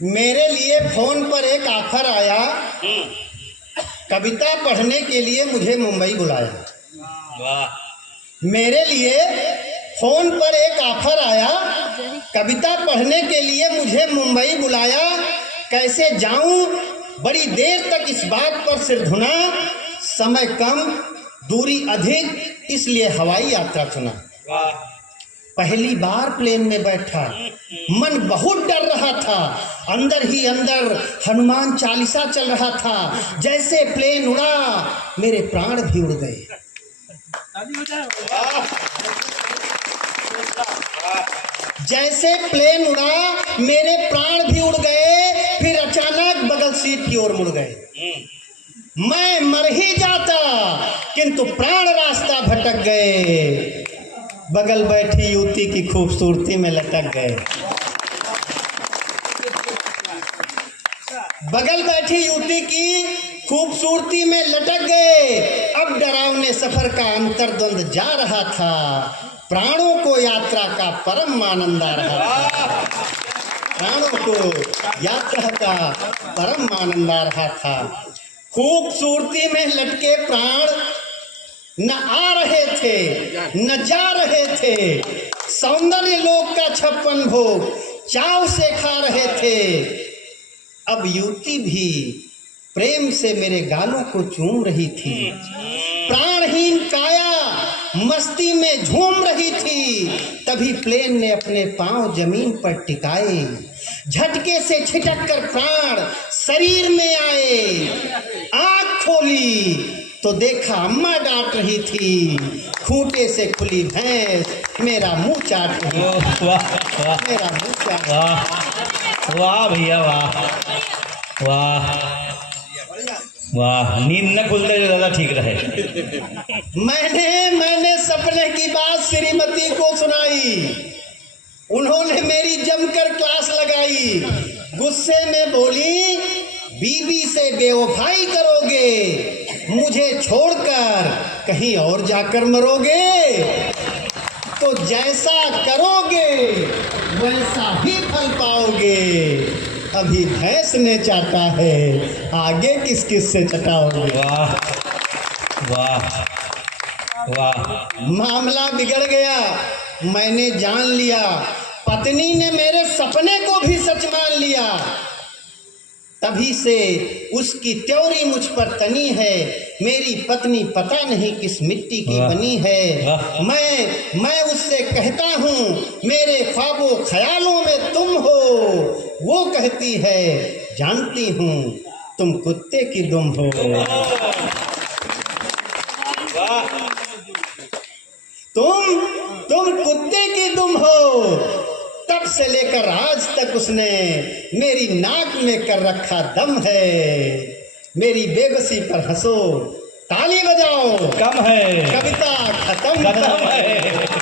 मेरे लिए फोन पर एक ऑफर आया, कविता पढ़ने के लिए मुझे मुंबई बुलाया। वाह। मेरे लिए फोन पर एक ऑफर आया, कविता पढ़ने के लिए मुझे मुंबई बुलाया। कैसे जाऊं, बड़ी देर तक इस बात पर सिर धुना। समय कम, दूरी अधिक, इसलिए हवाई यात्रा चुना। वाह। पहली बार प्लेन में बैठा, मन बहुत डर रहा था। अंदर ही अंदर हनुमान चालीसा चल रहा था। जैसे प्लेन उड़ा, मेरे प्राण भी उड़ गए। जैसे प्लेन उड़ा, मेरे प्राण भी उड़ गए। फिर अचानक बगल सीट की ओर मुड़ गए। मैं मर ही जाता, किंतु प्राण रास्ता भटक गए। बगल बैठी युवती की खूबसूरती में लटक गए। बगल बैठी युवती की खूबसूरती में लटक गए। अब डरावने सफर का अंतर्द्वंद जा रहा था। प्राणों को यात्रा का परम आनंद आ रहा था। प्राणों को यात्रा का परम आनंद आ रहा था। खूबसूरती में लटके प्राण न आ रहे थे न जा रहे थे। सौंदर्य लोक का 56 भोग चाव से खा रहे थे। अब युवती भी प्रेम से मेरे गालों को चूम रही थी। प्राणहीन काया मस्ती में झूम रही थी। तभी प्लेन ने अपने पांव जमीन पर टिकाए। झटके से छिटक कर प्राण शरीर में आए। आंख खोली तो देखा अम्मा डांट रही थी। खूंटे से खुली भैंस मेरा मुंह चाट रही थी। मेरा मुंह चाट। वाह वाह भैया, वाह वाह वाह। नींद न खुलते जो ज़्यादा ठीक रहे। मैंने सपने की बात श्रीमती को सुनाई। उन्होंने मेरी जमकर क्लास लगाई। गुस्से में बोली, बीबी से बेवफाई करोगे, मुझे छोड़कर कहीं और जाकर मरोगे। तो जैसा करोगे वैसा ही फल पाओगे। अभी भैंस ने चाटा है, आगे किस किस से चटाओगे। वाह वाह वाह। मामला बिगड़ गया। मैंने जान लिया, पत्नी ने मेरे सपने को भी सच मान लिया। तभी से उसकी त्योरी मुझ पर तनी है। मेरी पत्नी पता नहीं किस मिट्टी की बनी है। मैं उससे कहता हूँ, मेरे ख्वाबों ख्यालों में तुम हो। वो कहती है, जानती हूँ तुम कुत्ते की दुम हो। तुम कुत्ते की दुम हो। तब से लेकर आज तक उसने मेरी नाक में कर रखा दम है। मेरी बेबसी पर हंसो, ताली बजाओ, कम है, कविता खत्म है।